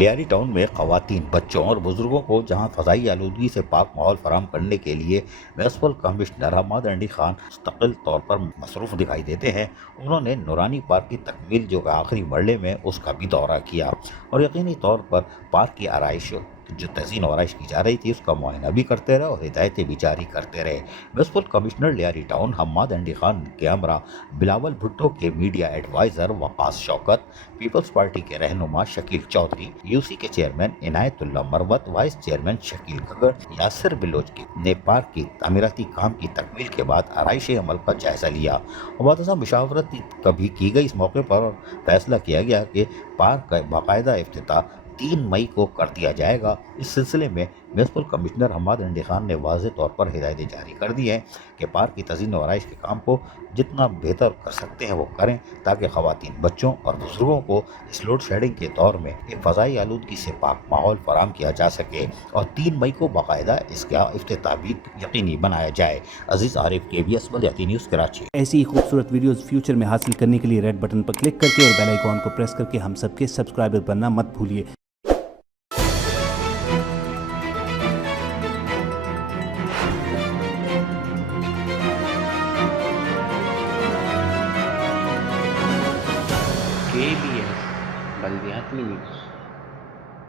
Lyari town में खवातीन, बच्चों और बुजुर्गों को जहां फ़ज़ाई आलूदगी से पाक माहौल फराहम करने के लिए म्युनिसिपल कमिश्नर हम्माद अंडी खान मुस्तकिल तौर पर मसरूफ़ दिखाई देते हैं, उन्होंने नूरानी पार्क की तकमील जो आखिरी मरहले में उसका भी दौरा किया और यकीनी तौर पर पार्क की आराइश जो तज़ीन और आराइश की जा रही थी उसका मुआयना भी करते रहे और हिदायतें भी जारी करते रहे। Municipal commissioner Lyari town Hammad Andi Khan के हमरा बिलावल भुट्टो के मीडिया एडवाइज़र वक़ास शौकत, पीपल्स पार्टी के रहनुमा शकील चौधरी, यूसी के chairman Inayatullah Marwat, vice chairman Shakeel Gagar, Yasir Baloch ने पार्क की तामीराती काम की तकमील के बाद आराइशी अमल का जायजा लिया। मुबादला मुशावरत कभी की गई। इस मौके पर फैसला किया गया कि पार्क का बाकायदा इफ्तिताह 3 मई को कर दिया जाएगा। इस सिलसिले में म्युनिसिपल कमिश्नर हम्माद अंडी खान ने वाज़ेह तौर पर हिदायतें जारी कर दी हैं कि पार्क की तज़ीन और आराइश के काम को जितना बेहतर कर सकते हैं वो करें, ताकि ख़वातीन, बच्चों और बुजुर्गों को इस लोड शेडिंग के दौर में एक फ़ज़ाई आलूदगी से पाक माहौल फराहम किया जा सके और 3 मई को बाकायदा इसका इफ्तिताह भी यकीनी बनाया जाए। अजीज़ आरिफ, KBS बलदियाती न्यूज़, कराची। ऐसी ही खूबसूरत वीडियोस फ्यूचर में हासिल करने के लिए रेड बटन पर क्लिक करके और बेल आइकॉन को प्रेस करके हम सबके सब्सक्राइबर बनना मत भूलिए। KBS बलदियाती न्यूज़।